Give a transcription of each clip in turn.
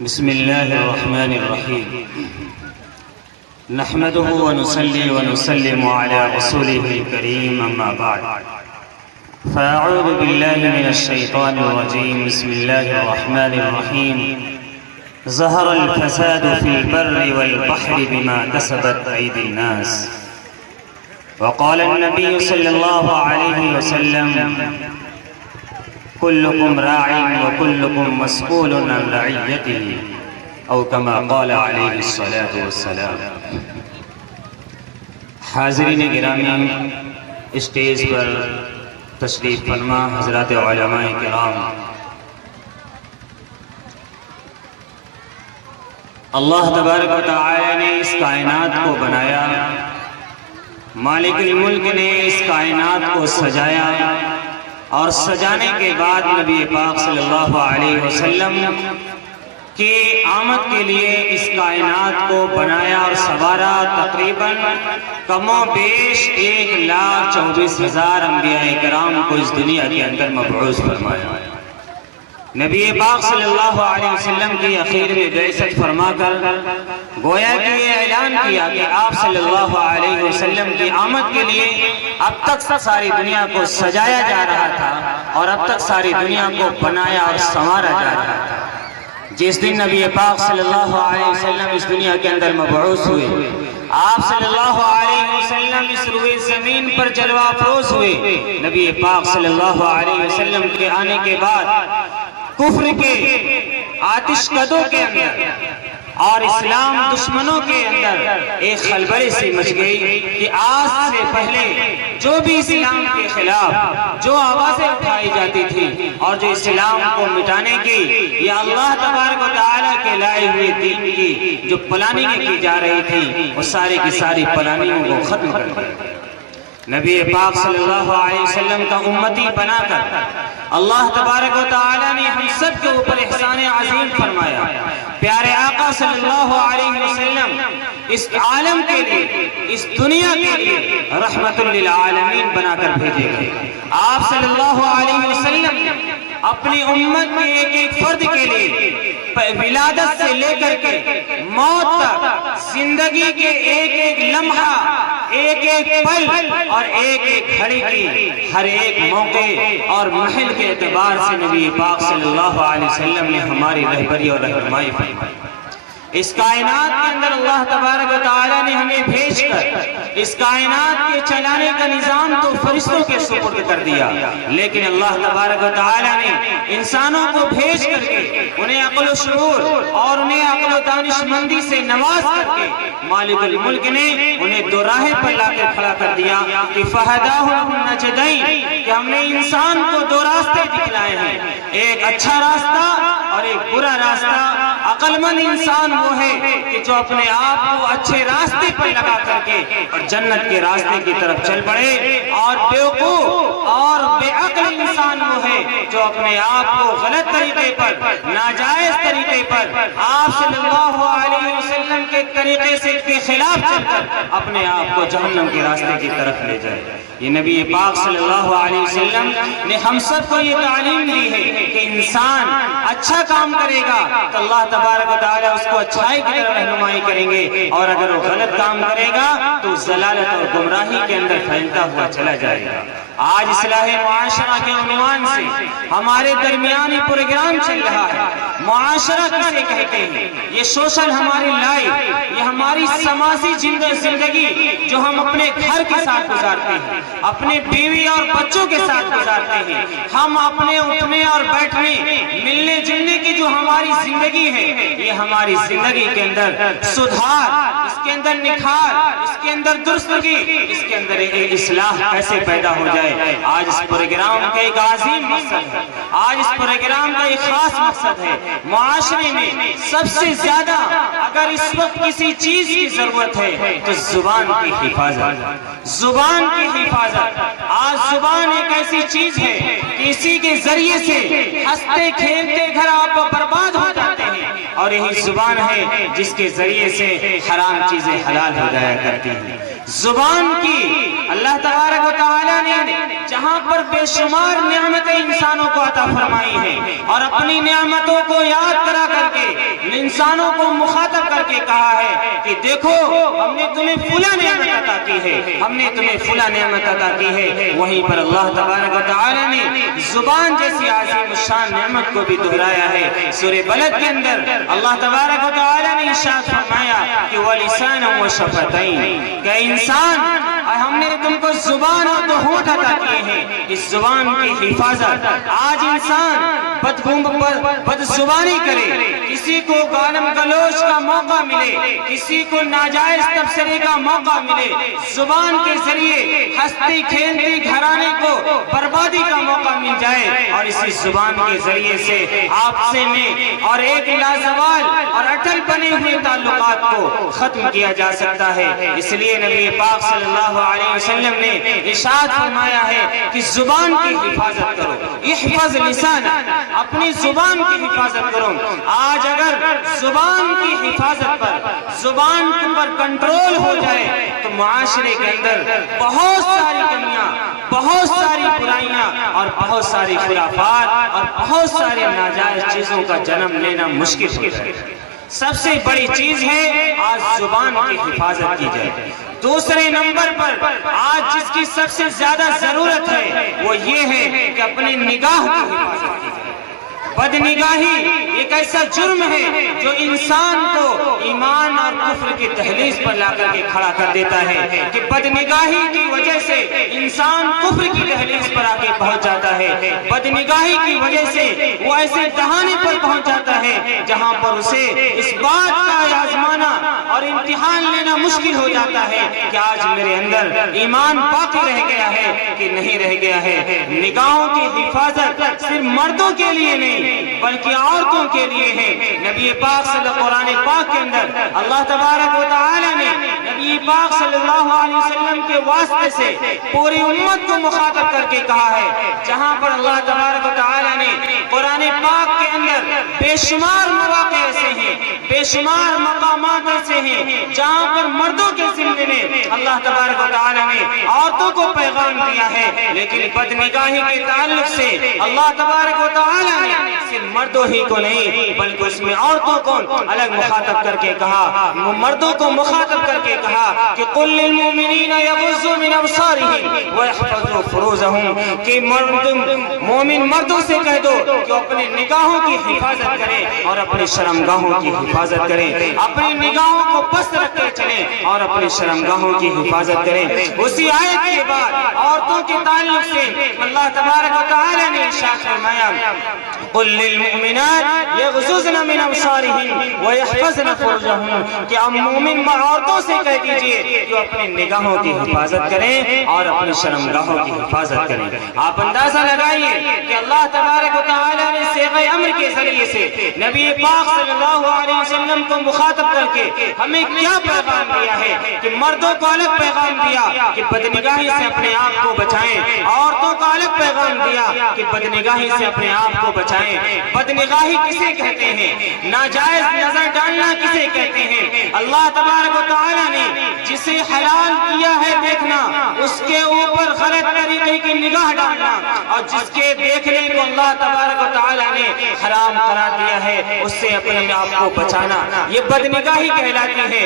بسم الله الرحمن الرحيم نحمده ونصلي ونسلم على رسوله الكريم أما بعد فأعوذ بالله من الشيطان الرجيم بسم الله الرحمن الرحيم ظهر الفساد في البر والبحر بما كسبت أيدي الناس وقال النبي صلى الله عليه وسلم كلكم راع وكلكم مسؤول عن رعيته او كما قال عليه الصلاة والسلام۔ حاضرین گرامی، اسٹیج پر تشریف فرما حضرات علماء کرام، اللہ تبارک و تعالی نے اس کائنات کو بنایا، مالک الملک نے اس کائنات کو سجایا اور سجانے کے بعد نبی پاک صلی اللہ علیہ وسلم کی آمد کے لیے اس کائنات کو بنایا اور سوارا۔ تقریباً کم و بیش 1,24,000 انبیاء کرام کو اس دنیا کے اندر مبعوث فرمایا۔ نبی پاک صلی اللہ علیہ وسلم کی اخیر میں بعثت فرما کر گویا کہ یہ اعلان کیا کہ آپ صلی اللہ علیہ وسلم کی آمد کے لیے اب تک ساری دنیا کو سجایا جا رہا تھا اور اب تک ساری دنیا کو بنایا اور سنوارا جا رہا تھا۔ جس دن نبی پاک صلی اللہ علیہ وسلم اس دنیا کے اندر مبعوث ہوئے، آپ صلی اللہ علیہ وسلم اس روئے زمین پر جلوہ افروز ہوئے۔ نبی پاک صلی اللہ علیہ وسلم کے آنے کے بعد کفر کے آتش کدوں کے اندر اور اسلام دشمنوں کے اندر ایک خلبلے سی مچ گئی کہ آج سے پہلے جو بھی اسلام کے خلاف جو آوازیں اٹھائی جاتی تھی اور جو اسلام کو مٹانے کی یا اللہ تبارک و تعالیٰ کے لائے ہوئے دین کی جو پلاننگ کی جا رہی تھی، وہ ساری کی ساری پلاننگوں کو ختم کر دیا۔ نبی پاک صلی اللہ علیہ وسلم کا امتی بنا کر اللہ تبارک و تعالیٰ نے ہم سب کے اوپر احسان عظیم فرمایا۔ پیارے آقا صلی اللہ علیہ وسلم اس عالم کے لیے، اس دنیا کے لیے رحمت للعالمین بنا کر بھیجے گئے۔ آپ صلی اللہ علیہ وسلم اپنی امت کے ایک ایک فرد کے لیے ولادت سے لے کر کے موت تک زندگی کے ایک ایک لمحہ، ایک ایک پل اور ایک ایک گھڑی کی ہر ایک موقع اور محل کے اعتبار سے نبی پاک صلی اللہ علیہ وسلم نے ہماری رہبری اور رہنمائی فرمائی۔ اس کائنات کے اندر اللہ تبارک و تعالیٰ نے ہمیں بھیج کر اس کائنات کے چلانے کا نظام تو فرشتوں کے سپرد کر دیا، لیکن اللہ تبارک و تعالیٰ نے انسانوں کو بھیج کر کے انہیں عقل و شعور اور انہیں عقل و دانش مندی سے نواز کر کے مالک الملک نے انہیں دو راہیں پر لا کر کھڑا کر دیا کہ فَهَدَاهُ النَّجْدَيْنِ، کہ ہم نے انسان کو دو راستے دکھلائے ہیں، ایک اچھا راستہ اور ایک برا راستہ۔ عقل مند انسان وہ ہے کہ جو اپنے آپ کو اچھے راستے پر لگا کر کے اور جنت کے راستے کی طرف چل پڑے، اور بیوقوف اور بے عقل انسان وہ ہے جو اپنے آپ کو غلط طریقے پر، ناجائز طریقے پر آپ صلی اللہ علیہ وسلم کے طریقے سے کے خلاف چل کر اپنے آپ کو جہنم کے راستے کی طرف لے جائے۔ یہ نبی پاک صلی اللہ علیہ وسلم نے ہم سب کو یہ تعلیم دی ہے کہ انسان اچھا کام کرے گا تو اللہ تبارک و تعالیٰ اس کو اچھائی کی طرف رہنمائی کریں گے، اور اگر وہ غلط کام کرے گا تو ضلالت اور گمراہی کے اندر پھیلتا ہوا چلا جائے گا۔ آج اصلاح معاشرہ کے عنوان سے ہمارے درمیان یہ پروگرام چل رہا ہے۔ معاشرہ کسے کہتے ہیں؟ یہ سوشل ہماری لائف، یہ ہماری سماجی زندگی جو ہم اپنے گھر کے ساتھ گزارتے ہیں، اپنے بیوی اور بچوں کے ساتھ گزارتے ہیں، ہم اپنے اٹھنے اور بیٹھنے، ملنے جلنے کی جو ہماری زندگی ہے، یہ ہماری زندگی کے اندر سدھار، اس کے اندر نکھار، اس کے اندر درستگی، اس کے اندر ایک اصلاح کیسے پیدا ہو جائے۔ آج اس پروگرام کا ایک عظیم مقصد ہے، آج اس پروگرام کا ایک خاص مقصد ہے۔ معاشرے میں سب سے زیادہ اگر اس وقت کسی چیز کی ضرورت ہے تو زبان کی حفاظت، زبان کی حفاظت۔ آج زبان ایک ایسی چیز ہے کہ اسی کے ذریعے سے ہنستے کھیلتے گھر آپ برباد ہو جاتے ہیں، اور یہی زبان ہے جس کے ذریعے سے حرام چیزیں حلال ہو جایا کرتی ہیں۔ زبان کی اللہ تبارک و تعالیٰ نے جہاں پر بے شمار نعمتیں انسانوں کو عطا فرمائی ہیں اور اپنی نعمتوں کو یاد کرا کر کے انسانوں کو مخاطب کر کے کہا ہے کہ دیکھو ہم نے تمہیں فلاں نعمت عطا کی ہے، ہم نے تمہیں فلاں نعمت عطا کی ہے، وہیں پر اللہ تبارک و تعالیٰ نے زبان جیسی عظیم الشان نعمت کو بھی دہرایا ہے۔ سورہ بلد کے اندر اللہ تبارک و تعالیٰ نے ارشاد فرمایا کہ وَلِسَانًا وَشَفَتَيْنِ، کہ انسان ہم نے تم کو زبان اور دو ہونٹ عطا کیے ہیں، اس زبان کی حفاظت۔ آج انسان بد زبانی کرے، کسی کو گالم گلوچ کا موقع ملے، کسی کو ناجائز تبصرے کا موقع ملے، زبان کے ذریعے ہستی کھیلتی گھرانے کو بربادی کا موقع مل جائے اور اسی زبان کے ذریعے سے آپسے میں اور ایک لازوال اور اٹل بنے ہوئے تعلقات کو ختم کیا جا سکتا ہے۔ اس لیے نبی پاک صلی اللہ علیہ وسلم نے ارشاد فرمایا ہے کہ زبان کی حفاظت کرو، احفظ لسان، اپنی زبان کی حفاظت کرو۔ آج اگر زبان کی حفاظت پر، زبان پر کنٹرول ہو جائے تو معاشرے کے اندر بہت ساری کمیاں، بہت ساری برائیاں اور بہت ساری خرافات اور بہت سارے ناجائز چیزوں کا جنم لینا مشکل ہو جائے۔ سب سے بڑی چیز ہے آج زبان کی حفاظت کی جائے۔ دوسرے نمبر پر آج جس کی سب سے زیادہ ضرورت ہے وہ یہ ہے کہ اپنی نگاہ کی حفاظت کی جائے۔ بد نگاہی ایک ایسا جرم ہے جو انسان کو ایمان اور کفر کی دہلیز پر لا کر کے کھڑا کر دیتا ہے، کہ بد نگاہی کی وجہ سے انسان کفر کی دہلیز پر آ کے پہنچ جاتا ہے۔ بد نگاہی کی وجہ سے وہ ایسے دہانے پر پہنچ جاتا ہے جہاں پر اسے اس بات کا آزمانا اور امتحان لینا مشکل ہو جاتا ہے کہ آج میرے اندر ایمان باقی رہ گیا ہے کہ نہیں رہ گیا ہے۔ نگاہوں کی حفاظت صرف مردوں کے لیے نہیں بلکہ عورتوں کے لیے ہے۔ نبی پاک صلی اللہ قرآن پاک کے اندر اللہ تبارک و تعالی نے نبی پاک صلی اللہ علیہ وسلم کے واسطے سے پوری امت کو مخاطب کر کے کہا ہے، جہاں پر اللہ تبارک و تعالی نے قرآن پاک کے اندر بے شمار مواقع ایسے ہیں، بے شمار مقامات ایسے ہیں جہاں پر مردوں کے ذمے میں اللہ تبارک و تعالی نے عورتوں کو پیغام دیا ہے، لیکن بد نگاہی کے تعلق سے اللہ تبارک و تعالی نے صرف مردوں ہی کو نہیں بلکہ اس میں عورتوں کو الگ مخاطب کر کے کہا، مردوں کو مخاطب کر کے کہا کہ قل للمؤمنین یغضوا من ابصارهم ويحفظوا فروجهم، کہ مومن مردوں سے کہہ دو کہ اپنے نگاہوں کی حفاظت کریں اور اپنی شرمگاہوں کی حفاظت کریں، اپنی نگاہوں کو پست رکھ کر چلیں اور اپنی شرمگاہوں کی حفاظت کریں۔ اسی آیت کے بعد عورتوں کے تعلق سے اللہ تبارک و تعالی نے ارشاد فرمایا قل للمؤمنات یغضضن من ابصارهن ويحفظن فروجهن، کہ آپ مومن عورتوں سے کہہ دیجئے کہ اپنی نگاہوں کی حفاظت کریں اور اپنی شرمگاہوں کی حفاظت کریں۔ آپ اندازہ لگائیے کہ اللہ تبارک و تعالی نے صیغہ امر کے ذریعے سے نبی پاک صلی اللہ علیہ وسلم کو مخاطب کر کے ہمیں کیا پیغام دیا ہے، کہ مردوں کو الگ پیغام دیا کہ بد نگاہی سے اپنے آپ کو بچائیں، عورتوں کو الگ پیغام دیا کہ بد نگاہی سے اپنے آپ کو بچائیں۔ بد نگاہی کسے کہتے ہیں؟ ناجائز نظر ڈالنا کسے کہتے ہیں؟ اللہ تبارک و تعالی نے جسے حلال کیا ہے دیکھنا، اس کے اوپر غلط طریقے کی نگاہ ڈالنا، اور جس کے دیکھنے کو اللہ تبارک و تعالی نے حرام قرار دیا ہے اس سے اپنے آپ کو بچانا، یہ بد نگاہی کہلاتی ہے۔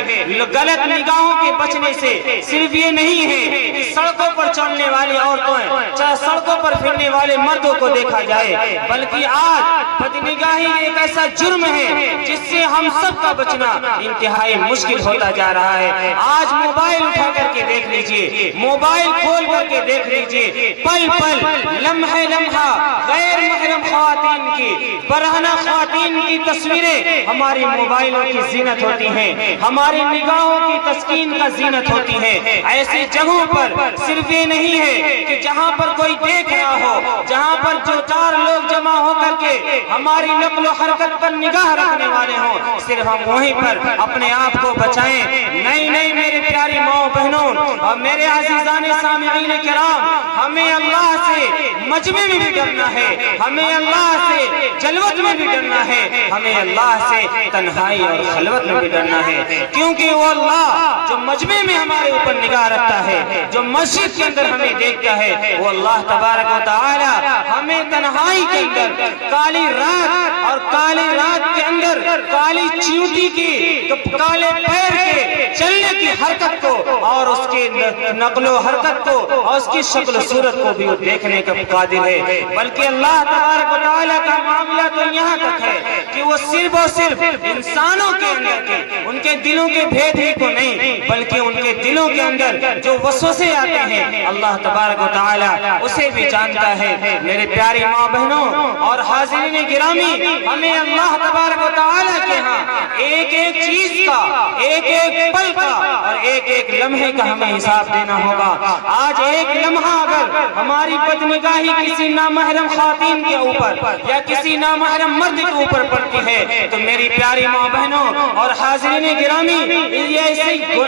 غلط نگاہوں کے بچنے سے صرف یہ نہیں ہے کہ سڑکوں پر چلنے والی عورتوں چاہے سڑکوں پر پھرنے والے مردوں کو دیکھا جائے، بلکہ آج بد نگاہی ایک ایسا جرم ہے جس سے ہم سب کا بچنا انتہائی مشکل ہوتا جا رہا ہے۔ آج موبائل اٹھا کر کے دیکھ لیجئے، موبائل کھول کر کے دیکھ لیجئے، پل پل لمحہ لمحہ غیر محرم خواتین کی، برہنہ خواتین کی تصویریں ہماری موبائلوں کی زینت ہوتی ہیں، ہماری نگاہوں کی تسکین کا زینت ہوتی ہے۔ ایسی جگہوں پر صرف یہ نہیں ہے کہ جہاں پر کوئی دیکھ رہا ہو، جہاں پر جو چار لوگ جمع ہو کر کے ہماری نقل و حرکت پر نگاہ رکھنے والے ہوں، صرف ہم وہیں پر اپنے آپ کو بچائیں۔ نہیں نہیں میری پیاری ماں بہنوں اور میرے عزیزان سامعین کرام، ہمیں اللہ سے مجمع میں بھی ڈرنا ہے، ہمیں اللہ سے جلوت میں بھی ڈرنا ہے، ہمیں اللہ سے تنہائی اور خلوت میں بھی ڈرنا ہے، کیونکہ وہ اللہ جو مجمع میں ہمارے اوپر نگاہ رکھتا ہے، جو مسجد کے اندر ہمیں دیکھتا ہے، وہ اللہ تبارک و تعالی ہمیں تنہائی کے اندر کالی رات اور کالی رات کے اندر کالی چیونٹی کی کالے پیر کے چلنے کی حرکت کو اور اس کی نقل و حرکت کو اور اس کی شکل و صورت کو بھی دیکھنے کا قادر ہے، بلکہ اللہ تبارک و تعالی کا معاملہ تو یہاں تک ہے کہ وہ صرف اور صرف انسانوں کے اندر کے ان کے دلوں کے بھید ہی کو نہیں، بلکہ ان کے دلوں کے اندر جو وسوسے آتے ہیں اللہ تبارک و تعالی اسے بھی جانتا ہے۔ میرے پیاری ماں بہنوں اور حاضرین گرامی، ہمیں اللہ تبارک و تعالی کے ہاں ایک ایک چیز کا، ایک ایک پل کا اور ایک ایک لمحے کا ہمیں حساب دینا ہوگا۔ آج ایک لمحہ اگر ہماری بدنگاہی کسی نامحرم خواتین کے اوپر یا کسی نامحرم مرد کے اوپر پڑتی ہے تو میری پیاری ماں بہنوں اور حاضرین گرامی، یہ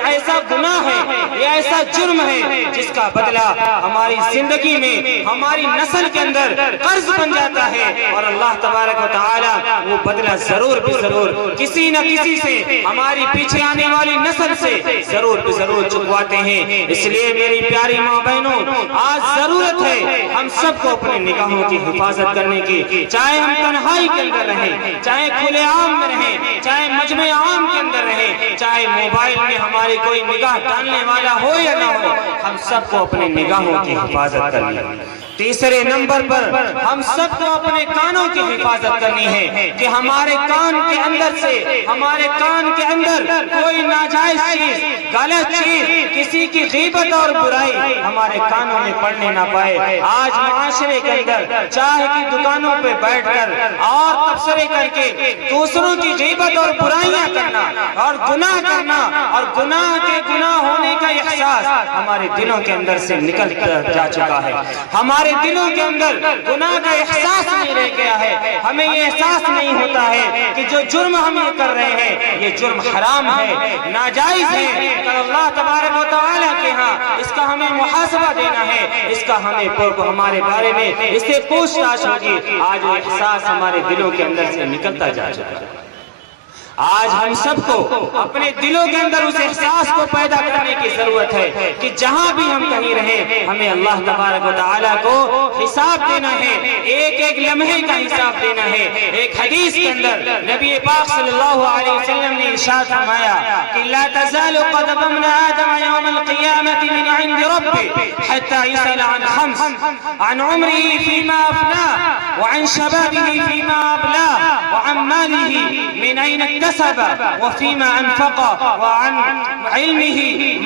ایسا گناہ ہے، یہ ایسا جرم ہے جس کا بدلہ ہماری زندگی میں ہماری نسل کے اندر قرض بن جاتا ہے، اور اللہ تبارک و تعالی وہ بدلہ ضرور بھی ضرور کسی نہ کسی سے ہماری پیچھے آنے والی نسل سے ضرور بھی ضرور چکواتے ہیں۔ اس لیے میری پیاری ماں بہنوں، آج ضرورت ہے ہم سب کو اپنے نگاہوں کی حفاظت کرنے کی، چاہے ہم تنہائی کے اندر رہیں، چاہے کھلے عام میں رہیں، چاہے مجمع عام کے اندر رہیں، چاہے موبائل میں ہماری کوئی نگاہ ڈالنے والا ہو یا نہ ہو، ہم سب کو اپنے نگاہوں کی حفاظت کرنی ہے۔ تیسرے نمبر پر ہم سب کو اپنے کانوں کی حفاظت کرنی ہے کہ ہمارے کان کے اندر سے، ہمارے کان کے اندر کوئی ناجائز چیز، غلط چیز، کسی کی غیبت اور برائی ہمارے کانوں میں پڑنے نہ پائے۔ آج معاشرے کے اندر چائے کی دکانوں پہ بیٹھ کر اور تبصرے کر کے دوسروں کی غیبت اور برائیاں کرنا اور گناہ کرنا اور گناہ کے گناہ ہونے کا احساس ہمارے دلوں کے اندر سے نکل جا چکا ہے، ہمارے دلوں کے اندر گناہ کا احساس نہیں رہ گیا ہے، ہمیں یہ احساس نہیں ہوتا ہے کہ جو جرم ہم یہ کر رہے ہیں یہ جرم حرام ہے، ناجائز ہے، کہ اللہ تبارک و تعالی کے ہاں اس کا ہمیں محاسبہ دینا ہے، اس کا ہمیں ہمارے بارے میں اس سے پوچھ تاچھ ہوگی۔ آج وہ احساس ہمارے دلوں کے اندر سے نکلتا جا چکا ہے۔ آج ہم سب کو اپنے دلوں کے اندر اس احساس کو پیدا کرنے کی ضرورت ہے کہ جہاں بھی ہم کہیں رہیں ہمیں اللہ تبارک و تعالیٰ کو حساب دینا ہے، ایک ایک لمحے کا حساب دینا ہے۔ ایک حدیث کے اندر نبی پاک صلی اللہ علیہ وسلم نے ارشاد فرمایا کہ لا تزال قدم ابن آدم يوم القيامة من عند ربه حتى يسأل عن خمس، عن عمره فيما أفناه، وعن شبابه فيما أبلاه، وعن ماله من أين اكتسب، وفيما أنفق، وعن علمه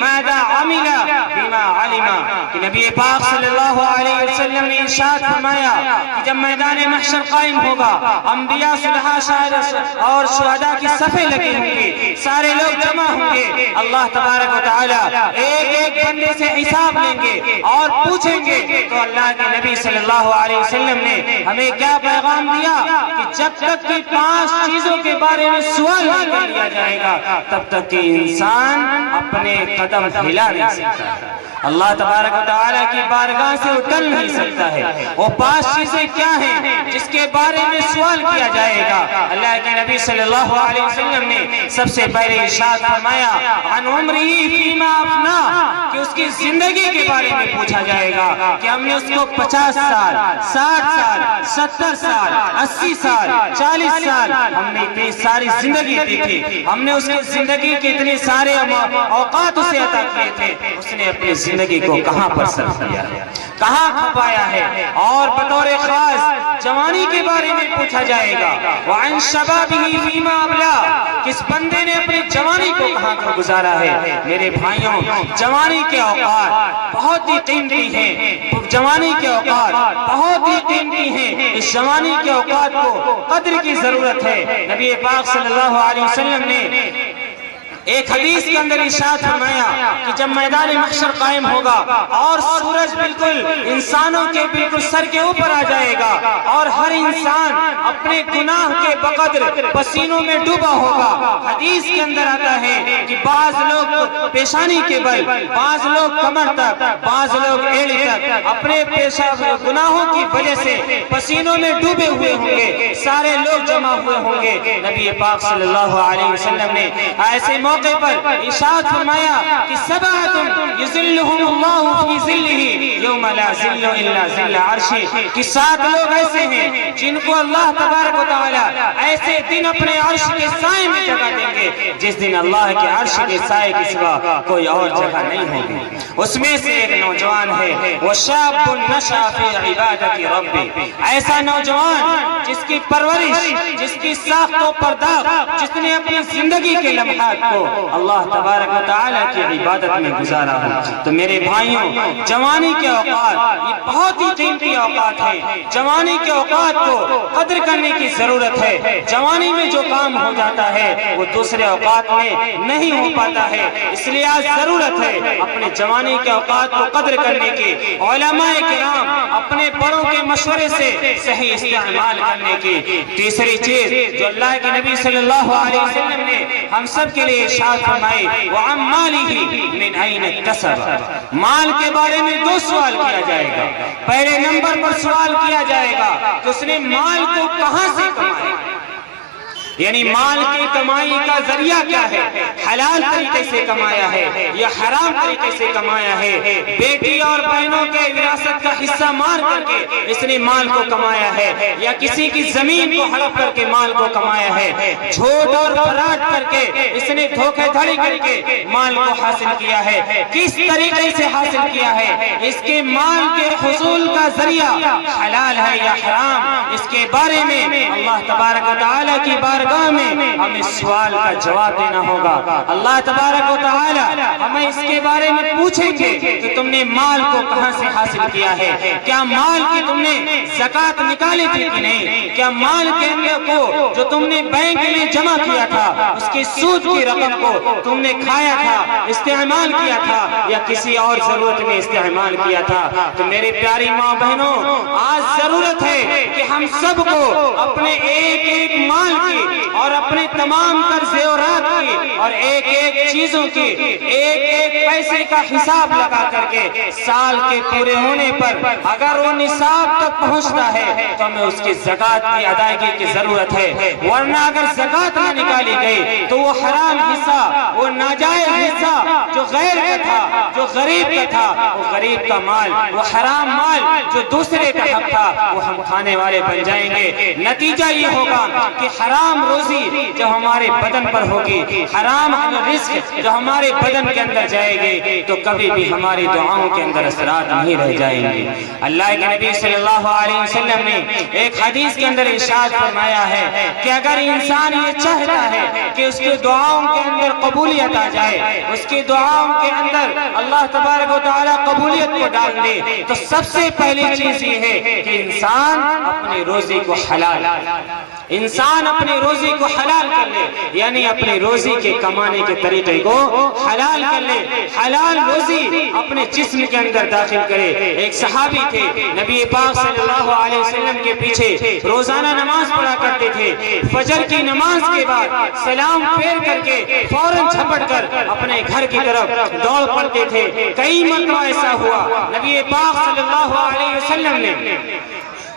ماذا عمل بما علم۔ کہ نبی پاک صلی اللہ علیہ وسلم نے ارشاد فرمایا کہ جب میدان محشر قائم ہوگا، انبیاء صالحین اور شہداء کی صفیں لگی ہوں گی، سارے لوگ جمع ہوں گے، اللہ تبارک و تعالی ایک ایک بندے سے حساب لیں گے اور پوچھیں گے۔ تو اللہ کے نبی صلی اللہ علیہ وسلم نے ہمیں کیا پیغام دیا کہ جب تک کہ 5 چیزوں کے بارے میں سوال نہیں کر لیا جائے گا تب تک کہ انسان اپنے قدم ہلا نہیں سکتا ہے، اللہ تبارک و تعالیٰ کی بارگاہ سے اٹل نہیں سکتا ہے۔ وہ 5 چیزیں کیا ہیں جس کے بارے میں سوال کیا جائے گا؟ اللہ کے نبی صلی اللہ علیہ وسلم نے سب سے پہلے ارشاد فرمایا عن عمری فیما افنا، کہ اس کی زندگی کے بارے میں پوچھا جائے گا کہ ہم نے اس کو 50 سال، 60 سال، 70 سال، 80 سال، 40 سال، ہم نے اتنی ساری زندگی دی تھی، ہم نے اس کی زندگی کے اتنے سارے اوقات اسے عطا کیے تھے، اس نے اپنی زندگی کو کہاں پر صرف کیا ہے، کہاں کھپایا ہے؟ اور بطور خاص جوانی کے بارے میں پوچھا جائے گا وعن شبابہ فیما ابلا، کس بندے نے اپنی جوانی کو کہاں پر گزارا ہے؟ میرے بھائیوں، جوانی کے اوقات بہت ہی قیمتی ہیں، جوانی کے اوقات بہت ہی قیمتی ہیں، اس جوانی کے اوقات کو قدر کی ضرورت ہے۔ نبی پاک صلی اللہ علیہ وسلم نے ایک حدیث کے اندر ارشاد فرمایا کہ جب میدان محشر قائم ہوگا اور سورج بالکل انسانوں کے بالکل سر کے اوپر آ جائے گا اور ہر انسان اپنے گناہ کے بقدر پسینوں میں ڈوبا ہوگا، حدیث کے اندر آتا ہے کہ بعض لوگ پیشانی کے بل، بعض لوگ کمر تک، بعض لوگ ایڑی تک اپنے گناہوں کی وجہ سے پسینوں میں ڈوبے ہوئے ہوں گے، سارے لوگ جمع ہوئے ہوں گے۔ نبی پاک صلی اللہ علیہ وسلم نے ایسے موقع پر ارشاد فرمایا کہ سبعۃ یظلھم اللہ فی ظلہ یوم لا ظل الا ظل عرشہ، کہ 7 لوگ ایسے ہیں جن کو اللہ تبارک و تعالی ایسے دن اپنے عرش کے سائے میں جگہ دیں گے جس دن اللہ کے عرش کے سائے کے سوا کوئی اور جگہ نہیں ہوگی۔ اس میں سے ایک نوجوان ہے، وشاب نشأ فی عبادت ربہ، ایسا نوجوان جس کی پرورش، جس کی ساخت و پرداخت، جس نے اپنی زندگی کے لمحات کو اللہ تبارک و تعالی کی عبادت میں گزارا ہو۔ تو میرے بھائیوں، جوانی کے اوقات یہ بہت ہی قیمتی اوقات ہیں، جوانی کے اوقات کو قدر کرنے کی ضرورت ہے۔ جوانی میں جو کام ہو جاتا ہے وہ دوسرے اوقات میں نہیں ہو پاتا ہے، اس لیے آج ضرورت ہے اپنے جوانی کے اوقات کو قدر کرنے کی، علماء کرام اپنے بڑوں کے مشورے سے صحیح استعمال کرنے کی۔ تیسری چیز جو اللہ کے نبی صلی اللہ علیہ وسلم نے ہم سب کے لیے ارشاد فرمائی، وَعَمْ مَالِهِ مِنْ أَيْنَ اكْتَسَبَ، مال کے بارے میں 2 سوال کیا جائے گا۔ پہلے نمبر پر سوال کیا جائے گا کہ اس نے مال کو کہاں سے کمایا، یعنی مال کی کمائی کا ذریعہ کیا ہے، حلال طریقے سے کمایا ہے یا حرام طریقے سے کمایا ہے، بیٹی اور بہنوں کے وراثت کا حصہ مار کر کے اس نے مال کو کمایا ہے یا کسی کی زمین کو ہڑپ کر کے مال کو کمایا ہے، جھوٹ اور فراڈ کر کے اس نے دھوکے دھڑی کر کے مال کو حاصل کیا ہے، کس طریقے سے حاصل کیا ہے، اس کے مال کے حصول کا ذریعہ حلال ہے یا حرام، اس کے بارے میں اللہ تبارک و تعالی کی بارگاہ میں ہمیں سوال کا جواب دینا ہوگا۔ اللہ تبارک و تعالی ہمیں اس کے بارے میں پوچھیں گے کہ تم نے مال کو کہاں سے حاصل کیا ہے، کیا مال کی تم نے زکوٰۃ نکالی تھی کہ نہیں، کیا مال کے اندر کو جو تم نے بینک میں جمع کیا تھا اس کی سود کی رقم کو تم نے کھایا تھا، استعمال کیا تھا یا کسی اور ضرورت میں استعمال کیا تھا۔ تو میری پیاری ماں بہنوں، آج ضرورت ہے کہ ہم سب کو اپنے ایک ایک مال کی اور اپنے تمام تر زیورات کی اور ایک ایک چیزوں کی ایک ایک پیسے کا حساب لگا کر کے سال کے پورے ہونے پر اگر وہ نصاب تک پہنچتا ہے تو ہمیں اس کی زکوٰۃ کی ادائیگی کی ضرورت ہے، ورنہ اگر زکوٰۃ نہ نکالی گئی تو وہ حرام حصہ، وہ ناجائز حصہ جو غیر کا تھا، جو غریب کا تھا، وہ غریب کا مال، وہ حرام مال جو دوسرے کا حق تھا، وہ ہم کھانے والے بن جائیں گے۔ نتیجہ یہ ہوگا کہ حرام روزی جو ہمارے بدن پر ہوگی، حرام رزق جو ہمارے بدن کے اندر جائے گی تو کبھی بھی ہماری دعاؤں کے اندر اثرات نہیں رہ جائیں گے۔ اللہ کے نبی صلی اللہ علیہ وسلم نے ایک حدیث کے اندر ارشاد فرمایا ہے کہ اگر انسان یہ چاہتا ہے کہ اس کی دعاؤں کے اندر قبولیت آ جائے، اس کی دعاؤں کے اندر اللہ تبارک و تعالی قبولیت کو ڈال دے، تو سب سے پہلی چیز یہ ہے کہ انسان اپنی روزی کو حلال، انسان اپنی روزی کو حلال کر لے، یعنی اپنی روزی کے کمانے کے طریقے کو حلال کر لے، حلال روزی اپنے جسم کے اندر داخل کرے۔ ایک صحابی تھے، نبی پاک صلی اللہ علیہ وسلم کے پیچھے روزانہ نماز پڑھا کرتے تھے، فجر کی نماز کے بعد سلام پھیر کر کے فوراً جھپٹ کر اپنے گھر کی طرف دوڑ پڑتے تھے۔ کئی مرتبہ ایسا ہوا، نبی پاک صلی اللہ علیہ وسلم نے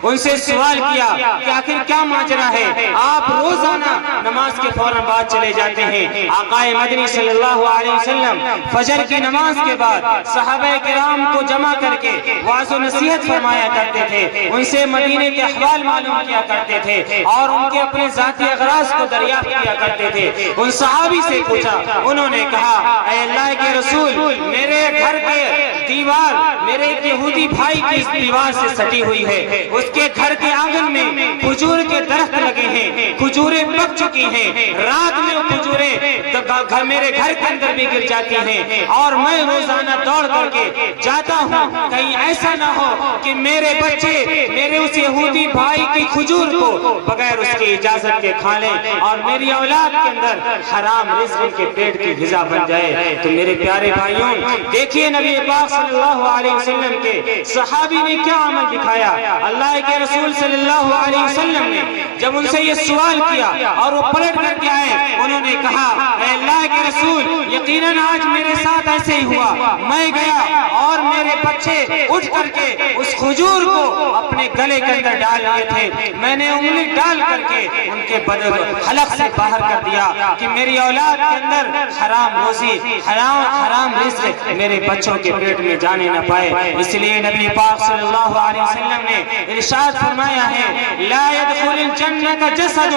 ان سے سوال کیا کہ آخر کیا ماجرا ہے، آپ روزانہ نماز کے فوراً بعد چلے جاتے ہیں۔ آقا مدنی صلی اللہ علیہ وسلم فجر کی نماز کے بعد صحابہ کرام کو جمع کر کے وعظ و نصیحت فرمایا کرتے تھے، ان سے مدینے کے احوال معلوم کیا کرتے تھے اور ان کے اپنے ذاتی اغراض کو دریافت کیا کرتے تھے۔ ان صحابی سے پوچھا، انہوں نے کہا، اے اللہ کے رسول، میرے گھر کے دیوار میرے ایک یہودی بھائی کی اس دیوار سے سٹی ہوئی ہے، اس کے گھر کے آنگن میں کھجور کے درخت لگے ہیں، کھجوریں پک چکی ہیں، رات میں وہ کھجوریں میرے گھر کے اندر بھی گر جاتی ہیں، اور میں روزانہ دوڑ کر کے جاتا ہوں کہیں ایسا نہ ہو کہ میرے بچے میرے اس یہودی بھائی کی کھجور کو بغیر اس کی اجازت کے کھا لیں اور میری اولاد کے اندر حرام رزق کے پیٹ کی غذا بن جائے۔ تو میرے پیارے بھائیوں، دیکھیے نبی پاک صلی اللہ علیہ وسلم کے صحابی نے کیا عمل دکھایا۔ اللہ کے رسول صلی اللہ علیہ وسلم نے جب ان سے یہ سوال کیا اور وہ پلٹ کر کے آئے، انہوں نے کہا اے اللہ کے رسول، یقیناً آج میرے ساتھ ایسے ہی ہوا، میں گیا اور میرے بچے اٹھ کر کے اس کھجور کو اپنے گلے کے اندر ڈال لیے تھے، میں نے انگلی ڈال کر کے ان کے حلق سے باہر کر دیا کہ میری اولاد کے اندر حرام روزی حرام رزق میرے بچوں کے پیٹ میں جانے نہ پائے۔ اس لیے نبی پاک صلی اللہ علیہ وسلم نے ارشاد فرمایا ہے لا يدخل الجنت جسد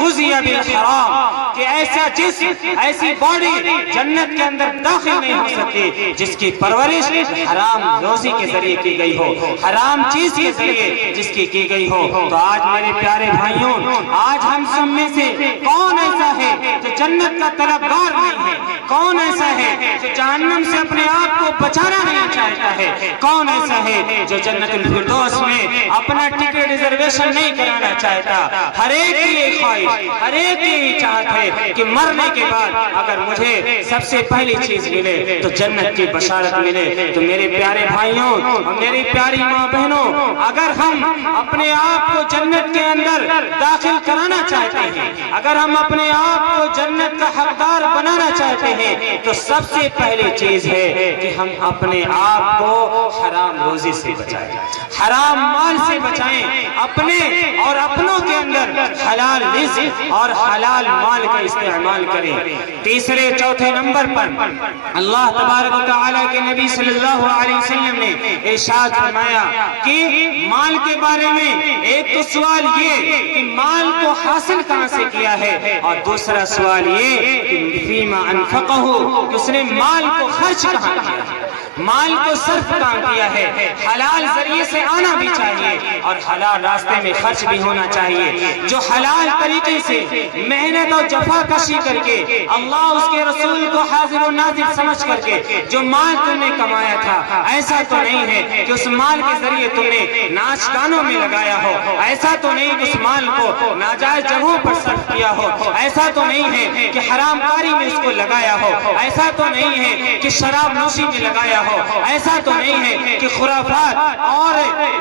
غذي بالحرام، کہ ایسا جسم ایسی باڈی جنت کے اندر داخل نہیں ہو سکتی جس کی پرورش حرام روزی کے ذریعے کی گئی ہو، حرام چیز کے ذریعے جس کی گئی ہو۔ تو آج میرے پیارے بھائیوں، آج ہم سب میں سے کون ایسا ہے جو جنت کا طلبگار نہیں ہے؟ کون ایسا ہے جو جہنم سے اپنے آپ کو بچانا نہیں چاہتا ہے؟ کون ایسا ہے جو جنت الفردوس میں اپنا ٹکٹ ریزرویشن نہیں کرانا چاہتا؟ ہر ایک کی یہ خواہش، ہر ایک کی یہ چاہت ہے کہ مرنے کے بعد اگر مجھے سب سے پہلی چیز ملے تو جنت کی بشارت ملے۔ تو میرے پیارے بھائیوں اور میری پیاری ماں بہنوں، اگر ہم اپنے آپ کو جنت کے اندر داخل کرانا چاہتے ہیں، اگر ہم اپنے آپ کو جنت کا حقدار بنانا چاہتے ہیں، تو سب سے پہلی چیز ہے کہ ہم اپنے آپ کو حرام روزی سے بچائیں، حرام مال سے بچائیں، اپنے اور اپنوں کے اندر حلال رزق اور حلال مال کا استعمال کریں۔ تیسرے چوتھے نمبر پر اللہ تبارک و تعالیٰ کے نبی صلی اللہ علیہ وسلم نے ارشاد فرمایا کہ مال کے بارے میں ایک تو سوال یہ کہ مال کو حاصل کہاں سے کیا ہے، اور دوسرا سوال یہ کہ فیما انفقہ، کہ اس نے مال کو خرچ کہاں کیا ہے، مال کو صرف کہاں کیا ہے۔ حلال ذریعے سے آنا بھی چاہیے اور حلال راستے میں خرچ بھی ہونا چاہیے۔ جو حلال طریقے سے محنت اور جفا کشی کر کے اللہ اس کے رسول کو حاضر و ناظر سمجھ کر کے جو مال تم نے کمایا تھا، ایسا تو نہیں ہے کہ اس مال کے ذریعے تم نے ناچ گانوں میں لگایا ہو، ایسا تو نہیں کہ اس مال کو ناجائز جگہوں پر صرف کیا ہو، ایسا تو نہیں ہے کہ حرام کاری میں اس کو لگایا ہو، ایسا تو نہیں ہے کہ شراب نوشی میں لگایا ہو، ایسا تو نہیں ہے کہ خرافات اور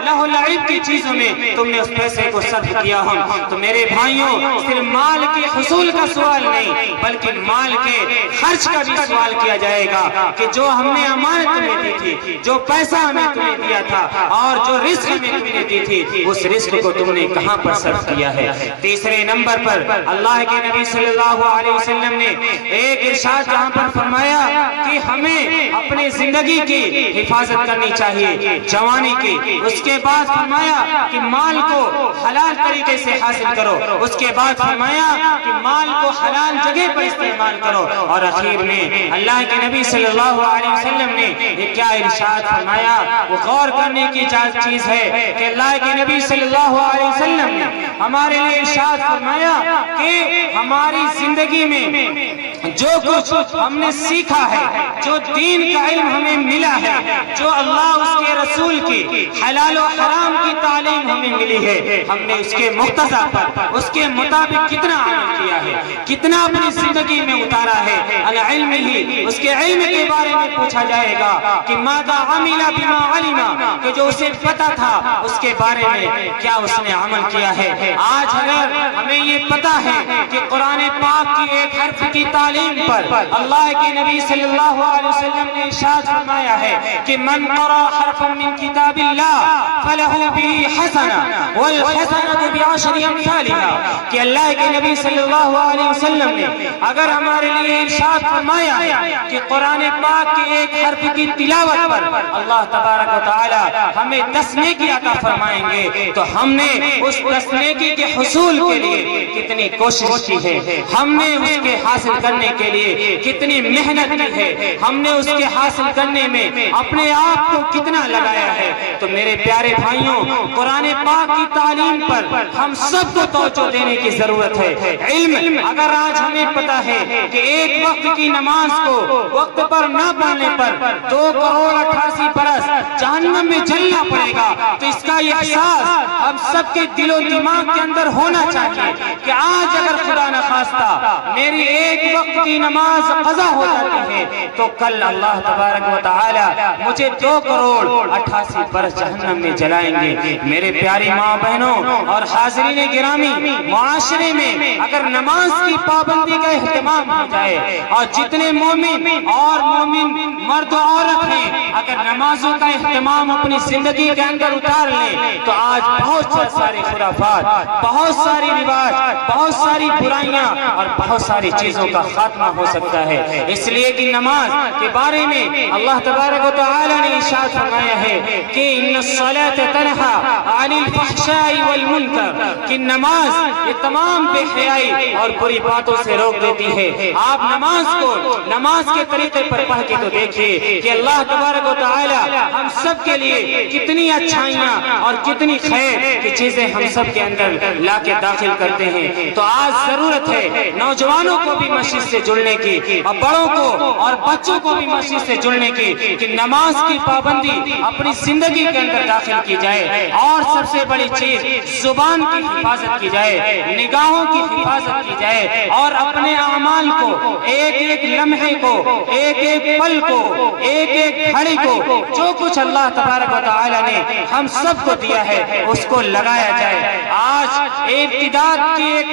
لہو لعب کی چیزوں میں تم نے اس پیسے کو صرف کیا ہو۔ تو میرے بھائیوں، صرف مال کے حصول کا سوال نہیں بلکہ مال کے خرچ کا بھی سوال کیا جائے گا کہ جو ہم نے امانت تمہیں دی تھی، جو پیسہ ہمیں تمہیں دیا تھا اور جو رزق ہمیں تمہیں دی تھی، اس رزق کو تم نے کہاں پر صرف کیا ہے۔ تیسرے نمبر پر اللہ کے نبی صلی اللہ علیہ وسلم نے ایک ارشاد جہاں پر فرمایا کہ ہمیں اپنے زندگی کی حفاظت کرنی چاہیے، جوانی کی، اس کے بعد فرمایا کہ مال کو حلال طریقے سے حاصل کرو، اس کے بعد فرمایا کہ مال کو حلال جگہ پر استعمال کرو، اور اخیر میں اللہ کے نبی صلی اللہ علیہ وسلم نے یہ کیا ارشاد فرمایا۔ وہ غور کرنے کی چیز ہے کہ اللہ کے نبی صلی اللہ علیہ وسلم نے ہمارے لیے ارشاد فرمایا کہ ہماری زندگی میں جو کچھ ہم نے سیکھا ہے، جو دین کا علم ہمیں ملا ہے، جو اللہ اس کے رسول کی حلال و حرام کی تعلیم ہمیں ملی ہے، ہم نے اس کے مقتضا پر اس کے مطابق کتنا عمل کیا ہے، کتنا اپنی زندگی میں اتارا ہے۔ العلم ہی، اس کے علم کے بارے میں پوچھا جائے گا کہ ماذا عمل بما علم، کہ جو اسے پتا تھا اس کے بارے میں کیا اس نے عمل کیا ہے۔ آج اگر ہمیں یہ پتا ہے کہ قرآن پاک کی ایک حرف کی تعلیم پر اللہ کے نبی صلی اللہ علیہ وسلم نے ارشاد فرمایا ہے کہ من قرأ حرفا من کتاب اللہ فلہ به حسنہ والحسنۃ بعشر امثالها، کہ اللہ کے نبی صلی اللہ علیہ وسلم نے اگر ہمارے لیے ارشاد فرمایا کہ قرآن پاک کے ایک حرف کی تلاوت پر اللہ تبارک و تعالی ہمیں 10 نیکی عطا فرمائیں گے، تو ہم نے اس 10 نیکی کے حصول کے لیے کتنی کوشش کی ہے، ہم نے اس کے حاصل کرنے کے لیے کتنی محنت کی ہے، ہم نے اس کے حاصل کرنے میں اپنے آپ کو کتنا لگایا ہے۔ تو میرے پیارے بھائیوں، قرآن پاک کی تعلیم پر ہم سب کو توجہ دینے کی ضرورت ہے۔ علم اگر آج ہمیں پتا ہے کہ ایک وقت کی نماز کو وقت پر نہ پڑھنے پر 2,88,000 برس جہنم میں جلنا پڑے گا، تو اس کا یہ احساس ہم سب کے دل و دماغ کے اندر ہونا چاہیے کہ آج اگر خدا نخواستہ میری ایک وقت کی نماز قضا ہو جاتی ہے تو کل اللہ تبارک و تعالی مجھے 2,88,000 برس جہنم میں جلائیں گے۔ میرے پیاری ماں بہنوں اور حاضرین گرامی، معاشرے میں اگر نماز کی پابندی کا اہتمام ہو جائے اور جتنے مومن اور مومن مرد و عورت ہیں اگر نمازوں کا اہتمام اپنی زندگی کے اندر اتار لیں تو آج بہت سارے خرافات، بہت ساری رواج، بہت ساری برائیاں اور بہت ساری چیزوں کا خاتمہ ہو سکتا ہے۔ اس لیے کہ نماز کے بارے میں اللہ تبارک و تعالی نے ارشاد فرمایا ہے کہ ان الصلاۃ تنہی عن الفحشاء والمنکر، کہ نماز یہ تمام بے حیائی اور بری باتوں سے روک دیتی ہے۔ آپ نماز کو نماز کے طریقے پر پڑھ کے تو دیکھیے کہ اللہ تبارک و تعالی ہم سب کے لیے کتنی اچھائیاں اور کتنی خیر کی چیزیں ہم سب کے اندر لا کے داخل کرتے ہیں۔ تو آج ضرورت ہے نوجوانوں کو بھی مسجد سے جڑنے کی اور بڑوں کو اور بچوں کو بھی مسجد سے جڑنے کی کہ نماز کی پابندی اپنی زندگی کے اندر داخل کی جائے، اور سب سے بڑی چیز زبان کی حفاظت کی جائے، نگاہوں کی حفاظت کی جائے، اور اپنے اعمال کو، ایک ایک لمحے کو، ایک ایک پل کو، ایک ایک گھڑی کو، جو کچھ اللہ تبارک و تعالی نے ہم سب کو دیا ہے اس کو لگایا جائے۔ آج ارتداد کی ایک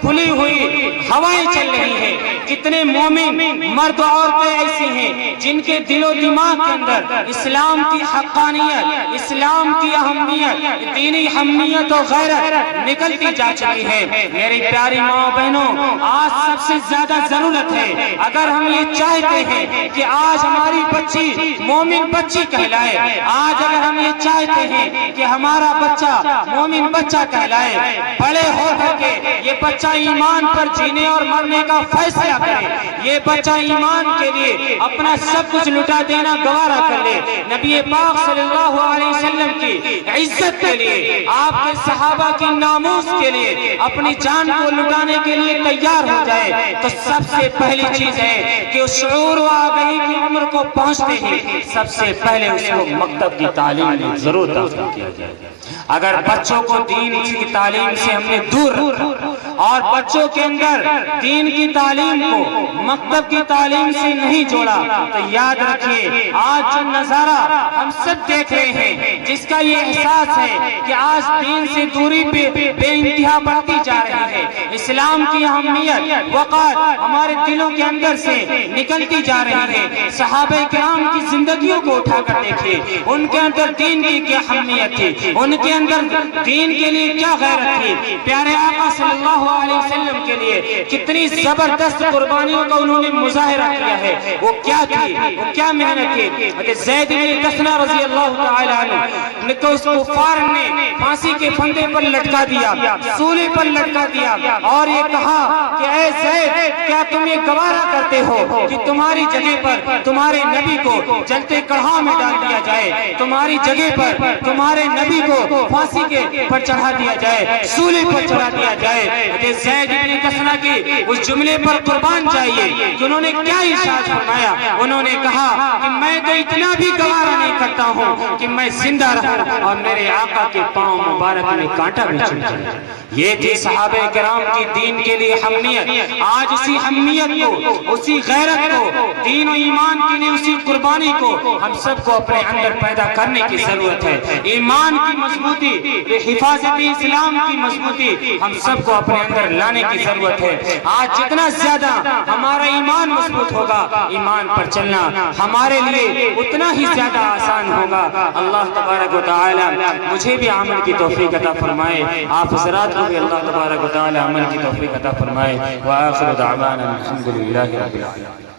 کھلی ہوئی ہوائیں چل رہی ہیں، کتنے مومن مرد و عورتیں ایسی ہیں جن کے دل و دماغ کے اندر اسلام کی حقانیت، اسلام کی اہمیت، دینی اہمیت و غیرت نکلتی جا چکی ہے۔ میری پیاری ماں بہنوں، آج سب سے زیادہ ضرورت ہے، اگر ہم یہ چاہتے ہیں کہ آج ہماری بچی مومن بچی کہلائے، آج اگر ہم یہ چاہتے ہیں کہ ہمارا بچہ مومن بچہ کہلائے، بڑے ہو کر کے یہ بچہ ایمان پر جینے اور مرنے کا فیصلہ کرے، یہ بچہ ایمان کے لیے اپنا سب کچھ لٹا دینا گوارا کر لے، نبی پاک صلی اللہ علیہ وسلم کی عزت کے لیے، آپ کے صحابہ کی ناموس کے لیے اپنی جان کو لٹانے کے لیے تیار ہو جائے، تو سب سے پہلی چیز ہے کہ اس شعور و آگہی کی عمر کو پہنچتے ہی سب سے پہلے اس کو مکتب کی تعلیم میں ضرور داخل کیا جائے۔ اگر بچوں کو دین کی تعلیم سے ہم نے دور رکھا اور بچوں کے اندر دین کی تعلیم کو مکتب کی تعلیم سے نہیں جوڑا تو یاد رکھیے آج جو نظارہ ہم سب دیکھ رہے ہیں، جس کا یہ احساس ہے کہ آج دین سے دوری پہ بے انتہا بڑھتی جا رہی ہے، اسلام کی اہمیت وقار ہمارے دلوں کے اندر سے نکلتی جا رہی ہے۔ صحابہ کرام کی زندگیوں کو اٹھا کر دیکھیے، ان کے اندر دین کی کیا اہمیت تھی، ان کے اندر دین کے لیے کیا غیرت تھی، پیارے آقا صلی اللہ علیہ وسلم کے لیے کتنی زبردست قربانیوں کا انہوں نے مظاہرہ کیا ہے، وہ کیا تھی، وہ کیا محنت تھی۔ حضرت زید بن دثنہ رضی اللہ تعالی عنہ کو اس کفار نے پھانسی کے پھندے پر لٹکا دیا، سولی پر لٹکا دیا، اور یہ کہا کہ اے زید، کیا تم یہ گوارا کرتے ہو کہ تمہاری جگہ پر تمہارے نبی کو جلتے کڑھاؤ میں ڈال دیا جائے، تمہاری جگہ پر تمہارے نبی کو پھانسی کے پر چڑھا دیا جائے، سولی پر چڑھا دیا جائے۔ حضرت زید بن دثنہ کی اس جملے پر قربان جائیے کہ انہوں نے کیا ارشاد فرمایا، انہوں نے کہا کہ میں تو اتنا بھی گوارا نہیں کرتا ہوں کہ میں زندہ رہوں اور میرے آقا کے پاؤں مبارک میں کانٹا بھی چبھ جائے۔ یہ تھی صحابہ کرام کی دین کے لیے اہمیت۔ آج اسی اہمیت کو، اسی غیرت کو، دین و ایمان کے لیے اسی قربانی کو ہم سب کو اپنے اندر پیدا کرنے کی ضرورت ہے۔ ایمان کی مضبوطی، حفاظت اسلام کی مضبوطی ہم سب کو اپنے اندر لانے کی ضرورت ہے۔ آج جتنا زیادہ ہمارا ایمان مضبوط ہوگا، ایمان پر چلنا ہمارے لیے اتنا ہی زیادہ آسان ہوگا۔ اللہ تبارک و تعالی مجھے بھی عمل کی توفیق عطا فرمائے، آپ حضرات کو بھی اللہ تبارک و تعالی عمل کی توفیق عطا فرمائے۔ وآخر دعوانا الحمدللہ رب العالمین۔